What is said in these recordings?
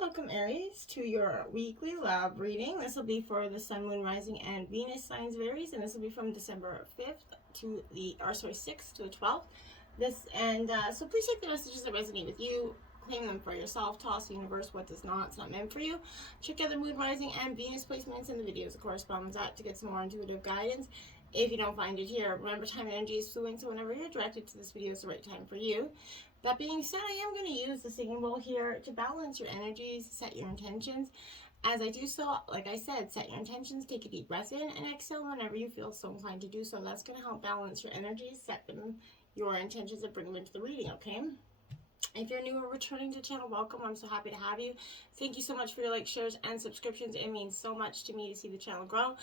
Welcome, Aries, to your weekly love reading. This will be for the Sun, Moon, Rising, and Venus signs of Aries, and this will be from December 5th to the, 6th to the 12th. So please take the messages that resonate with you, claim them for yourself, toss the universe what does not, it's not meant for you. Check out the Moon, Rising, and Venus placements in the videos that correspond with that to get some more intuitive guidance. If you don't find it here, remember time and energy is fluid, so whenever you're directed to this video, it's the right time for you. That being said, I am going to use the singing bowl here to balance your energies, set your intentions. As I do so, like I said, set your intentions, take a deep breath in, and exhale whenever you feel so inclined to do so. That's going to help balance your energies, set them, your intentions, and bring them into the reading, okay? If you're new or returning to the channel, welcome. I'm so happy to have you. Thank you so much for your likes, shares, and subscriptions. It means so much to me to see the channel grow.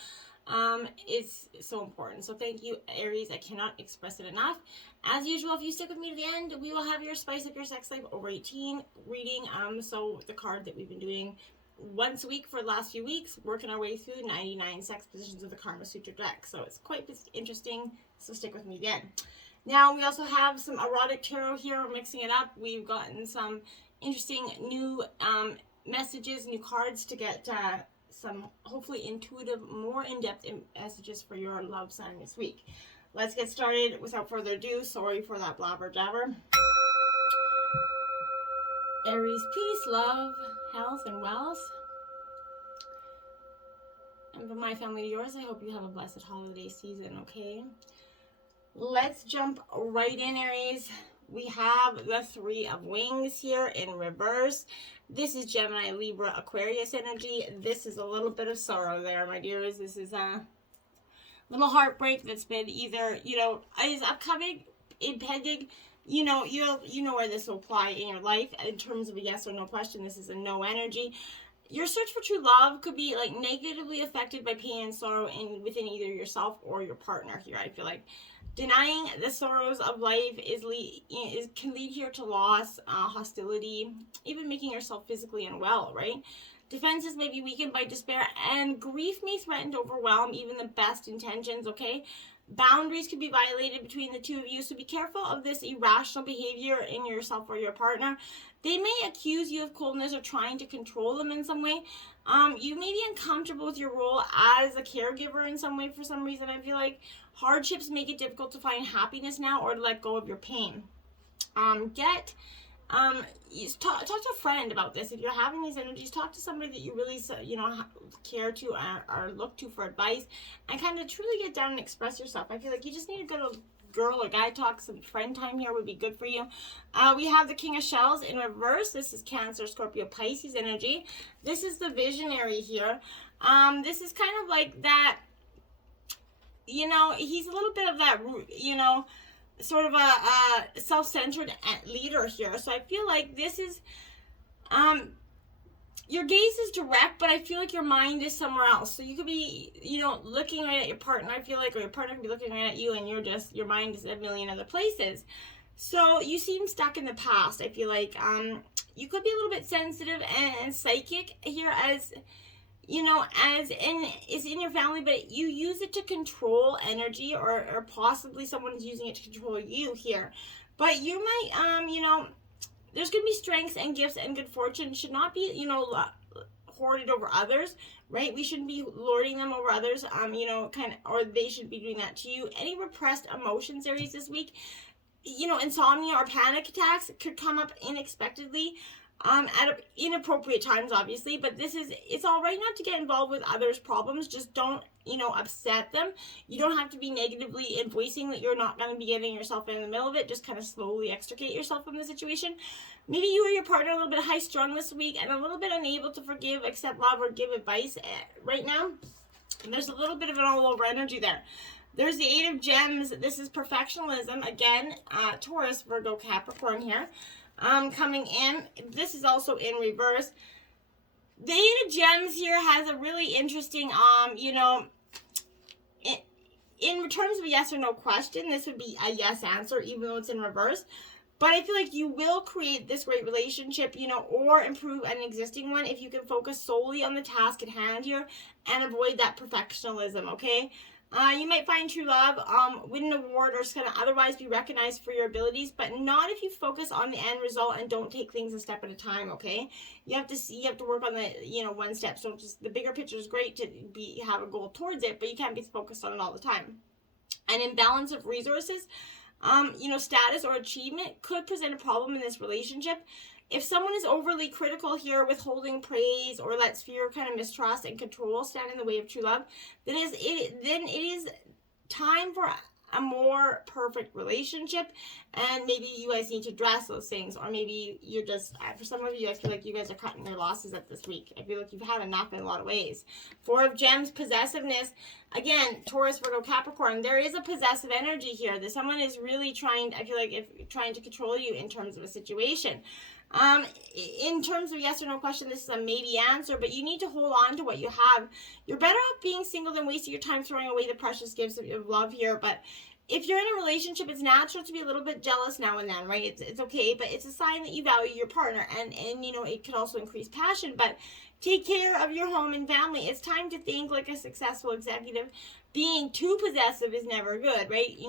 It's so important. So thank you, Aries. I cannot express it enough. As usual, if you stick with me to the end, we will have your Spice Up Your Sex Life over 18 reading. So the card that we've been doing once a week for the last few weeks, working our way through 99 sex positions of the Karma Sutra deck. So it's quite interesting. So stick with me then. Now we also have some erotic tarot here. We're mixing it up. We've gotten some interesting new messages, new cards to get some hopefully intuitive, more in-depth messages for your love sign this week. Let's get started without further ado. Sorry for that blabber jabber. Aries, peace, love, health, and wealth. And from my family to yours, I hope you have a blessed holiday season, okay? Let's jump right in, Aries. We have the Three of Wings here in reverse. This is Gemini, Libra, Aquarius energy. This is a little bit of sorrow there, my dears. This is a little heartbreak that's been either, is upcoming, impending. You know where this will apply in your life in terms of a yes or no question. This is a no energy. Your search for true love could be like negatively affected by pain and sorrow within either yourself or your partner here. I feel like denying the sorrows of life can lead here to loss, hostility, even making yourself physically unwell, right? Defenses may be weakened by despair, and grief may threaten to overwhelm even the best intentions, okay? Boundaries could be violated between the two of you, so be careful of this irrational behavior in yourself or your partner. They may accuse you of coldness or trying to control them in some way. You may be uncomfortable with your role as a caregiver in some way for some reason. I feel like hardships make it difficult to find happiness now or to let go of your pain. Talk to a friend about this. If you're having these energies, talk to somebody that you really, care to or look to for advice, and kind of truly get down and express yourself. I feel like you just need a good girl or guy talk. Some friend time here would be good for you. We have the King of Shells in reverse. This is Cancer, Scorpio, Pisces energy. This is the Visionary here. This is kind of like that, he's a little bit of that, sort of a self-centered leader here. So I feel like this is, your gaze is direct, but I feel like your mind is somewhere else. So you could be, looking right at your partner, I feel like, or your partner could be looking right at you, and your mind is a million other places. So you seem stuck in the past. I feel like you could be a little bit sensitive and psychic here, as is in your family, but you use it to control energy, or possibly someone is using it to control you here. But you might, there's going to be strengths and gifts and good fortune. Should not be, hoarded over others, right? We shouldn't be lording them over others, or they should be doing that to you. Any repressed emotions, Aries, this week, insomnia or panic attacks could come up unexpectedly. At inappropriate times, obviously, but it's all right not to get involved with others' problems. Just don't, upset them. You don't have to be negatively voicing that you're not going to be getting yourself in the middle of it. Just kind of slowly extricate yourself from the situation. Maybe you or your partner are a little bit high-strung this week and a little bit unable to forgive, accept love, or give advice right now. And there's a little bit of an all-over energy there. There's the Eight of Gems. This is perfectionism. Again, Taurus, Virgo, Capricorn here. Coming in. This is also in reverse. The Eight of Gems here has a really interesting, in terms of a yes or no question, this would be a yes answer, even though it's in reverse. But I feel like you will create this great relationship, or improve an existing one if you can focus solely on the task at hand here and avoid that perfectionism, okay? You might find true love, win an award, or kind of otherwise be recognized for your abilities, but not if you focus on the end result and don't take things a step at a time. Okay, you have to work on the one step. So just the bigger picture is great to have a goal towards it, but you can't be focused on it all the time. An imbalance of resources, status or achievement could present a problem in this relationship. If someone is overly critical here, withholding praise, or lets fear, kind of mistrust, and control stand in the way of true love, then it is time for a more perfect relationship, and maybe you guys need to address those things, or maybe you're just, for some of you, I feel like you guys are cutting your losses at this week. I feel like you've had enough in a lot of ways. Four of Gems, possessiveness. Again, Taurus, Virgo, Capricorn, there is a possessive energy here. That someone is really trying to control you in terms of a situation. In terms of yes or no question, this is a maybe answer, but you need to hold on to what you have. You're better off being single than wasting your time throwing away the precious gifts of love here. But if you're in a relationship, it's natural to be a little bit jealous now and then, right? It's okay, but it's a sign that you value your partner, and it can also increase passion. But take care of your home and family. It's time to think like a successful executive. Being too possessive is never good, right?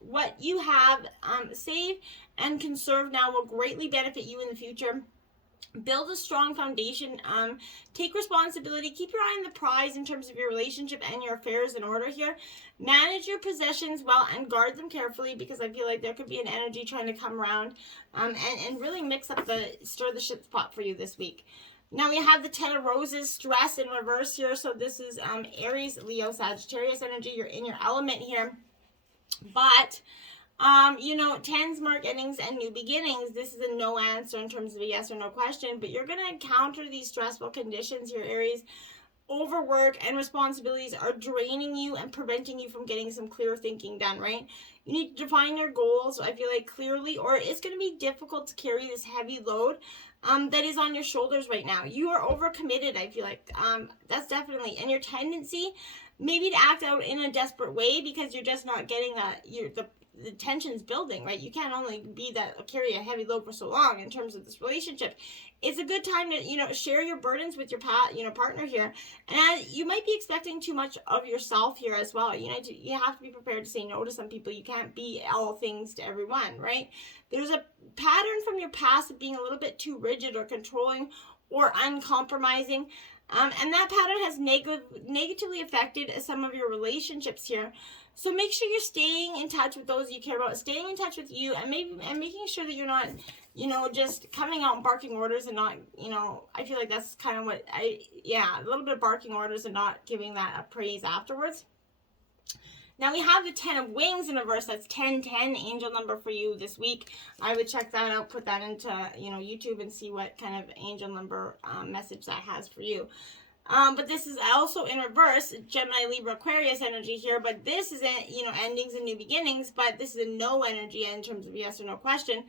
What you have, save and conserve now will greatly benefit you in the future. Build a strong foundation. Take responsibility. Keep your eye on the prize in terms of your relationship and your affairs in order here. Manage your possessions well and guard them carefully, because I feel like there could be an energy trying to come around and really stir the shit pot for you this week. Now we have the Ten of Roses, stress in reverse here. So this is Aries, Leo, Sagittarius energy. You're in your element here. But, tens mark endings and new beginnings. This is a no answer in terms of a yes or no question, but you're going to encounter these stressful conditions here, Aries. Overwork and responsibilities are draining you and preventing you from getting some clear thinking done, right? You need to define your goals, I feel like, clearly, or it's going to be difficult to carry this heavy load that is on your shoulders right now. You are overcommitted, I feel like. That's definitely, and your tendency maybe to act out in a desperate way because you're just not getting the tension's building, right? You can't only carry a heavy load for so long in terms of this relationship. It's a good time to, share your burdens with your partner here. And you might be expecting too much of yourself here as well. You have to be prepared to say no to some people. You can't be all things to everyone, right? There's a pattern from your past of being a little bit too rigid or controlling or uncompromising. And that pattern has negatively affected some of your relationships here. So make sure you're staying in touch with those you care about, staying in touch with you, and making sure that you're not, just coming out and barking orders and not, I feel like that's kind of a little bit of barking orders and not giving that a praise afterwards. Now we have the 10 of Wings in reverse. That's 1010, angel number for you this week. I would check that out, put that into, YouTube and see what kind of angel number message that has for you. But this is also in reverse, Gemini, Libra, Aquarius energy here. But this is, endings and new beginnings. But this is a no energy in terms of yes or no question.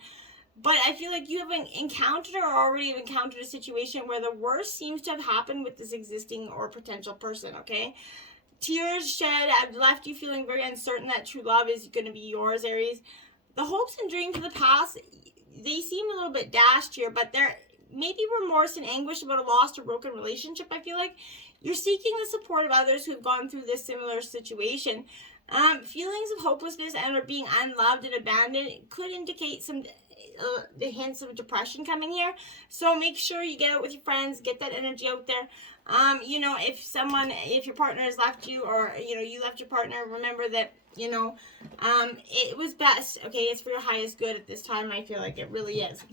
But I feel like you have encountered or already have encountered a situation where the worst seems to have happened with this existing or potential person, okay? Tears shed have left you feeling very uncertain that true love is going to be yours, Aries. The hopes and dreams of the past, they seem a little bit dashed here, but there may be remorse and anguish about a lost or broken relationship. I feel like you're seeking the support of others who have gone through this similar situation. Feelings of hopelessness and or being unloved and abandoned could indicate some the hints of depression coming here. So make sure you get out with your friends, get that energy out there. If your partner has left you, or you left your partner, remember that it was best. Okay, it's for your highest good at this time. I feel like it really is.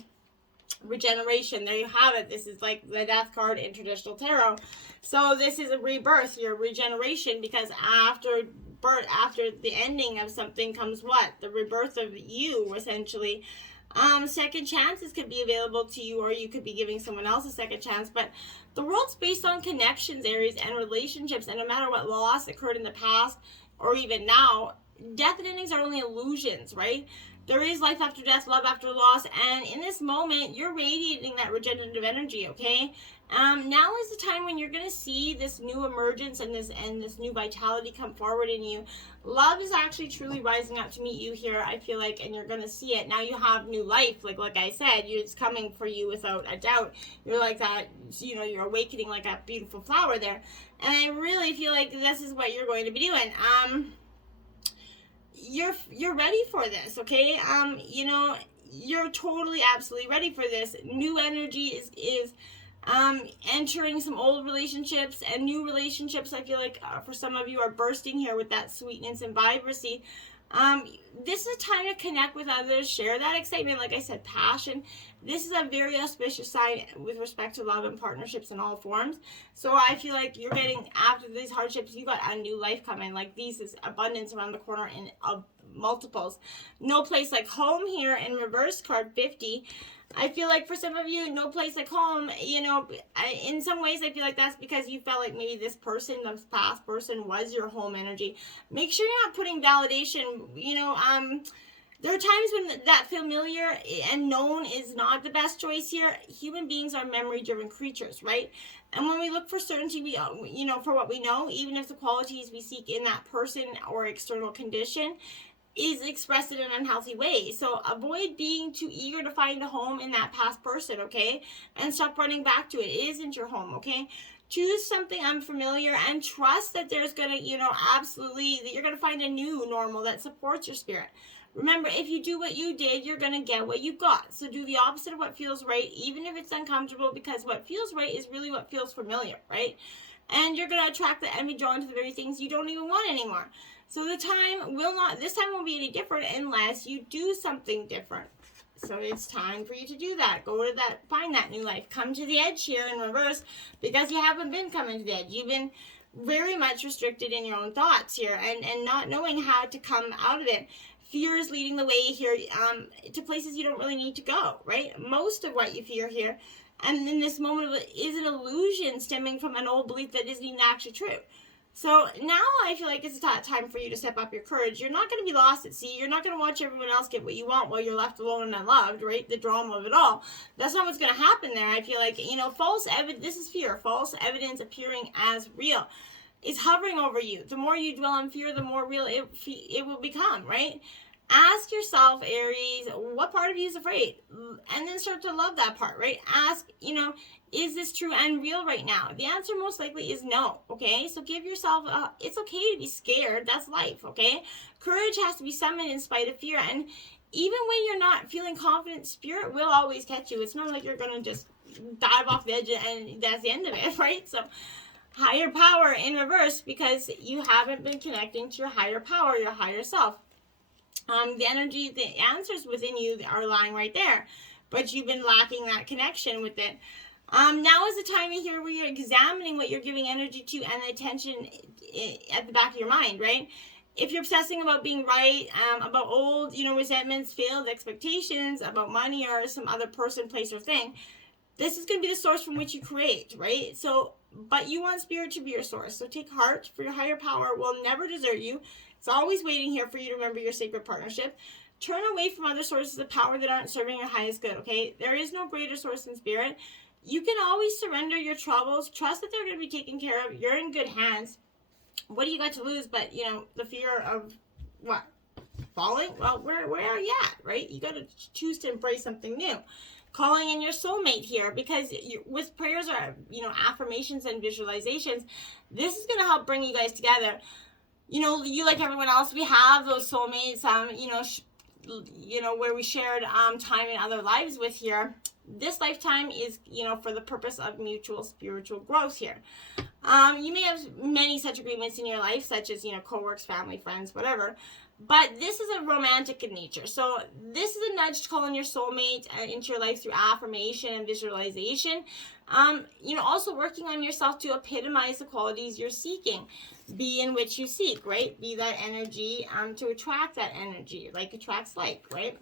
Regeneration, there you have it. This is like the death card in traditional tarot. So this is a rebirth, your regeneration, because after birth, after the ending of something comes what? The rebirth of you, essentially. Second chances could be available to you, or you could be giving someone else a second chance. But the world's based on connections, Aries, and relationships. And no matter what loss occurred in the past or even now, death and endings are only illusions, right? There is life after death, love after loss, and in this moment, you're radiating that regenerative energy, okay? Now is the time when you're going to see this new emergence and this new vitality come forward in you. Love is actually truly rising up to meet you here, I feel like, and you're going to see it. Now you have new life, like I said, it's coming for you without a doubt. You're like that, you're awakening like a beautiful flower there. And I really feel like this is what you're going to be doing. You're ready for this, okay? You're totally absolutely ready for this. New energy is entering some old relationships, and new relationships, I feel like for some of you, are bursting here with that sweetness and vibrancy. This is a time to connect with others, share that excitement, like I said, passion. This is a very auspicious sign with respect to love and partnerships in all forms. So I feel like you're getting, after these hardships, you got a new life coming. Like these is abundance around the corner in multiples. No place like home here in reverse, card 50. I feel like for some of you, no place like home, in some ways I feel like that's because you felt like maybe this past person was your home energy. Make sure you're not putting validation, there are times when that familiar and known is not the best choice here. Human beings are memory-driven creatures, right? And when we look for certainty, we, for what we know, even if the qualities we seek in that person or external condition is expressed in an unhealthy way. So avoid being too eager to find a home in that past person, okay? And stop running back to it. It isn't your home, okay? Choose something unfamiliar and trust that there's going to, absolutely, that you're going to find a new normal that supports your spirit. Remember, if you do what you did, you're going to get what you got. So do the opposite of what feels right, even if it's uncomfortable, because what feels right is really what feels familiar, right? And you're going to attract the envy, drawn to the very things you don't even want anymore. So this time won't be any different unless you do something different. So it's time for you to do that. Find that new life. Come to the edge here in reverse, because you haven't been coming to the edge. You've been very much restricted in your own thoughts here and not knowing how to come out of it. Fear is leading the way here to places you don't really need to go, right? Most of what you fear here, and in this moment is an illusion stemming from an old belief that isn't even actually true. So now I feel like it's time for you to step up your courage. You're not going to be lost at sea. You're not going to watch everyone else get what you want while you're left alone and unloved, right? The drama of it all. That's not what's going to happen there. I feel like, false evidence, this is fear. False evidence appearing as real is hovering over you. The more you dwell in fear, the more real it will become, right? Ask yourself, Aries, what part of you is afraid? And then start to love that part, right? Ask, is this true and real right now? The answer most likely is no, okay? So give yourself, it's okay to be scared. That's life, okay? Courage has to be summoned in spite of fear. And even when you're not feeling confident, spirit will always catch you. It's not like you're going to just dive off the edge and that's the end of it, right? So higher power in reverse, because you haven't been connecting to your higher power, your higher self. The energy, the answers within you are lying right there, but you've been lacking that connection with it. Now is the time in here where you're examining what you're giving energy to and the attention at the back of your mind, right? If you're obsessing about being right, about old, resentments, failed expectations, about money or some other person, place, or thing, this is going to be the source from which you create, right? So, but you want spirit to be your source. So take heart, for your higher power will never desert you. It's always waiting here for you to remember your sacred partnership. Turn away from other sources of power that aren't serving your highest good, okay? There is no greater source than spirit. You can always surrender your troubles. Trust that they're going to be taken care of. You're in good hands. What do you got to lose but, the fear of what? Falling? Well, where are you at, right? You got to choose to embrace something new. Calling in your soulmate here, because with prayers or, affirmations and visualizations, this is going to help bring you guys together. You like everyone else, we have those soulmates, where we shared time in other lives with here. This lifetime is, for the purpose of mutual spiritual growth here. You may have many such agreements in your life, such as, co-works, family, friends, whatever. But this is a romantic in nature. So this is a nudge to call in your soulmate into your life through affirmation and visualization. Also working on yourself to epitomize the qualities you're seeking. Be in which you seek, right? Be that energy to attract that energy, like attracts like, right?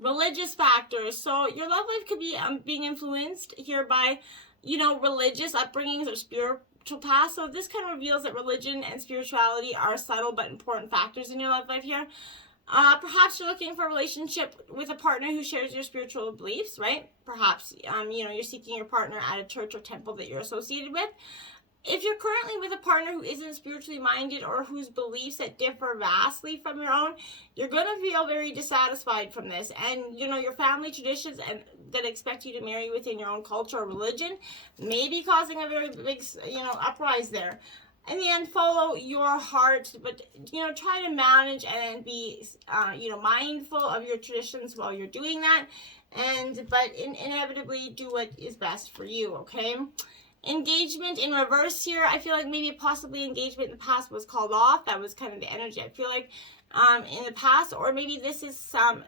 Religious factors. So your love life could be being influenced here by, religious upbringings or spiritual paths. So this kind of reveals that religion and spirituality are subtle but important factors in your love life here. Perhaps you're looking for a relationship with a partner who shares your spiritual beliefs, right? Perhaps, you're seeking your partner at a church or temple that you're associated with. If you're currently with a partner who isn't spiritually minded or whose beliefs that differ vastly from your own, you're going to feel very dissatisfied from this. And, your family traditions and that expect you to marry within your own culture or religion may be causing a very big, uprise there. In the end, follow your heart, but, try to manage and be, mindful of your traditions while you're doing that. But inevitably do what is best for you, okay? Engagement in reverse here. I feel like maybe possibly engagement in the past was called off. That was kind of the energy I feel like in the past, or maybe this is some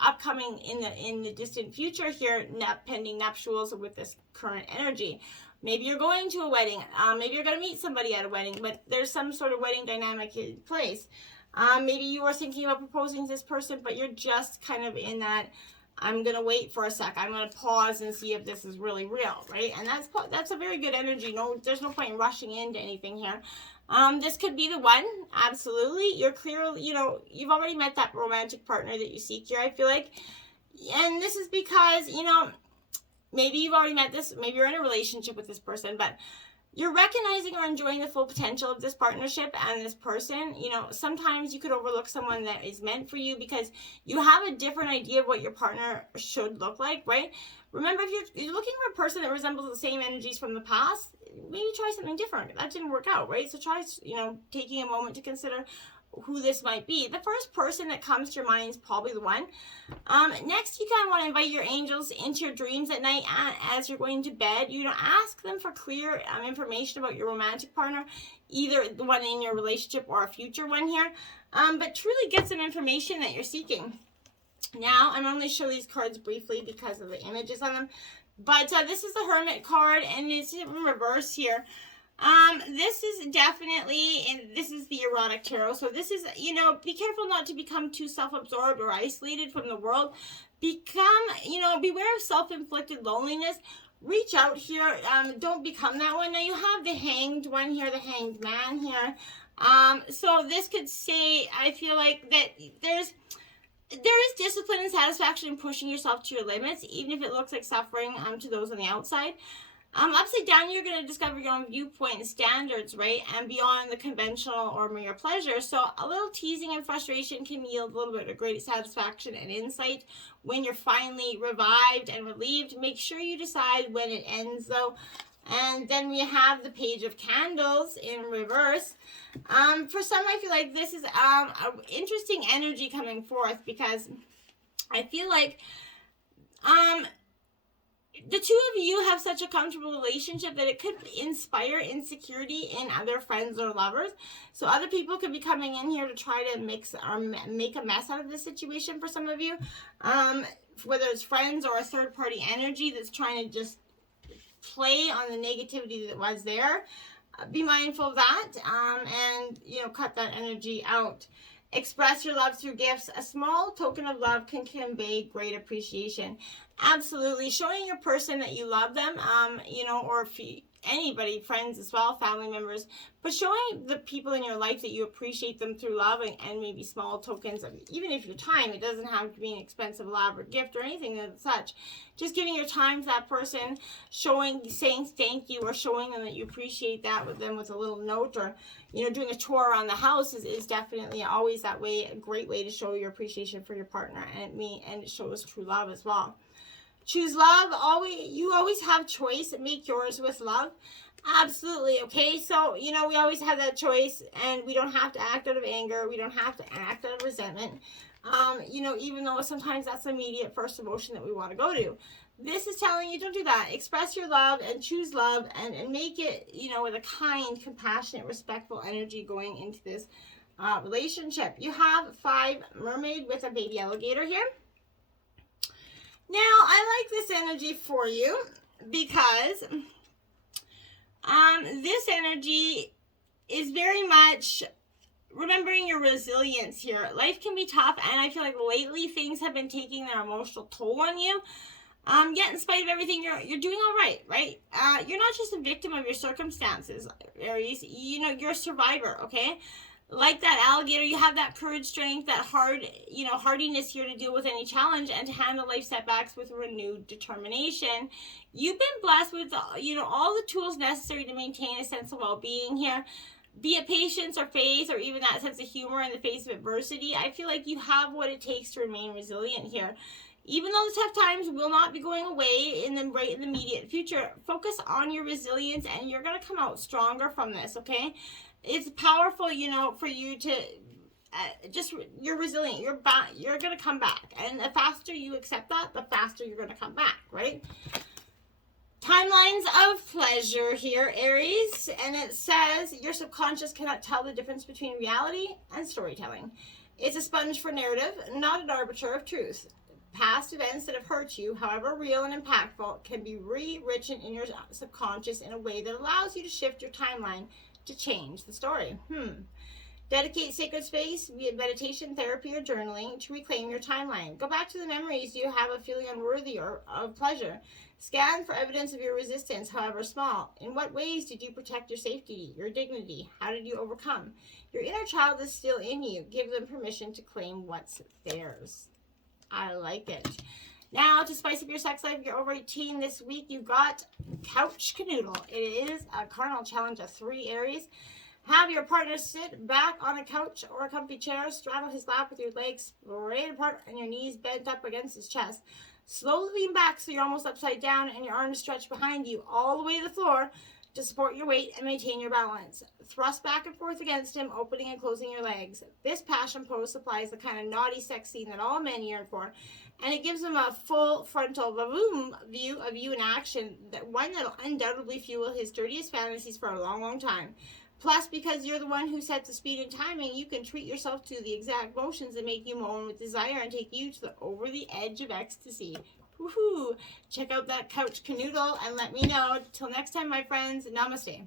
upcoming in the distant future here, pending nuptials with this current energy. Maybe you're going to a wedding. Maybe you're going to meet somebody at a wedding, but there's some sort of wedding dynamic in place. Maybe you are thinking about proposing to this person, but you're just kind of in that, I'm going to wait for a sec. I'm going to pause and see if this is really real, right? And that's a very good energy. There's no point in rushing into anything here. This could be the one. Absolutely. You're clearly, you've already met that romantic partner that you seek here, I feel like. And this is because, maybe you've already met this, maybe you're in a relationship with this person, but you're recognizing or enjoying the full potential of this partnership and this person. Sometimes you could overlook someone that is meant for you because you have a different idea of what your partner should look like, right? Remember, if you're looking for a person that resembles the same energies from the past, maybe try something different. That didn't work out, right? So try, taking a moment to consider who this might be. The first person that comes to your mind is probably the one. Next, you kind of want to invite your angels into your dreams at night as you're going to bed. Ask them for clear information about your romantic partner, either the one in your relationship or a future one here. But truly get some information that you're seeking. Now, I'm only show these cards briefly because of the images on them. But this is the Hermit card, and it's in reverse here. This is definitely, and this is the erotic tarot. So this is, be careful not to become too self-absorbed or isolated from the world. Beware of self-inflicted loneliness. Reach out here. Don't become that one. Now you have the hanged one here, the hanged man here. So this could say, I feel like that there is discipline and satisfaction in pushing yourself to your limits, even if it looks like suffering to those on the outside. Upside down, you're going to discover your own viewpoint and standards, right? And beyond the conventional or mere pleasure. So a little teasing and frustration can yield a little bit of great satisfaction and insight when you're finally revived and relieved. Make sure you decide when it ends, though. And then we have the Page of Candles in reverse. For some, I feel like this is an interesting energy coming forth because I feel like the two of you have such a comfortable relationship that it could inspire insecurity in other friends or lovers. So other people could be coming in here to try to mix or make a mess out of this situation for some of you. Whether it's friends or a third-party energy that's trying to just play on the negativity that was there. Be mindful of that and, cut that energy out. Express your love through gifts. A small token of love can convey great appreciation. Absolutely. Showing your person that you love them, or if anybody, friends as well, family members, but showing the people in your life that you appreciate them through love and maybe small tokens of, even if your time, it doesn't have to be an expensive, elaborate gift or anything of such. Just giving your time to that person, saying thank you, or showing them that you appreciate that with them with a little note, or, doing a tour around the house is definitely always that way, a great way to show your appreciation for your partner, and it shows true love as well. Choose love. You always have choice. Make yours with love. Absolutely. Okay. So, we always have that choice, and we don't have to act out of anger. We don't have to act out of resentment. Even though sometimes that's the immediate first emotion that we want to go to. This is telling you, don't do that. Express your love and choose love and make it, with a kind, compassionate, respectful energy going into this relationship. You have 5 mermaid with a baby alligator here. Now, I like this energy for you because this energy is very much remembering your resilience here. Life can be tough, and I feel like lately things have been taking their emotional toll on you. Yet, in spite of everything, you're doing all right, right? You're not just a victim of your circumstances, Aries. You're a survivor, okay? Like that alligator, you have that courage, strength, that hardiness here to deal with any challenge and to handle life setbacks with renewed determination. You've been blessed with, all the tools necessary to maintain a sense of well-being here. Be it patience or faith or even that sense of humor in the face of adversity. I feel like you have what it takes to remain resilient here. Even though the tough times will not be going away in the immediate future, focus on your resilience and you're going to come out stronger from this, okay? It's powerful, for you to you're resilient. You're going to come back. And the faster you accept that, the faster you're going to come back, right? Timelines of pleasure here, Aries, and it says your subconscious cannot tell the difference between reality and storytelling. It's a sponge for narrative, not an arbiter of truth. Past events that have hurt you, however real and impactful, can be rewritten in your subconscious in a way that allows you to shift your timeline to change the story. Dedicate sacred space via meditation, therapy, or journaling to reclaim your timeline. Go back to the memories you have of feeling unworthy or of pleasure. Scan for evidence of your resistance, however small. In what ways did you protect your safety, your dignity? How did you overcome? Your inner child is still in you. Give them permission to claim what's theirs. I like it. Now, to spice up your sex life, if you're over 18 this week, you got Couch Canoodle. It is a carnal challenge of 3 Aries. Have your partner sit back on a couch or a comfy chair, straddle his lap with your legs spread apart and your knees bent up against his chest. Slowly lean back so you're almost upside down and your arms stretched behind you all the way to the floor to support your weight and maintain your balance. Thrust back and forth against him, opening and closing your legs. This passion pose supplies the kind of naughty sex scene that all men yearn for, and it gives them a full frontal boom view of you in action, one that'll undoubtedly fuel his dirtiest fantasies for a long, long time. Plus, because you're the one who sets the speed and timing, you can treat yourself to the exact motions that make you moan with desire and take you to the over the edge of ecstasy. Woohoo! Check out that Couch Canoodle and let me know. Till next time, my friends, namaste.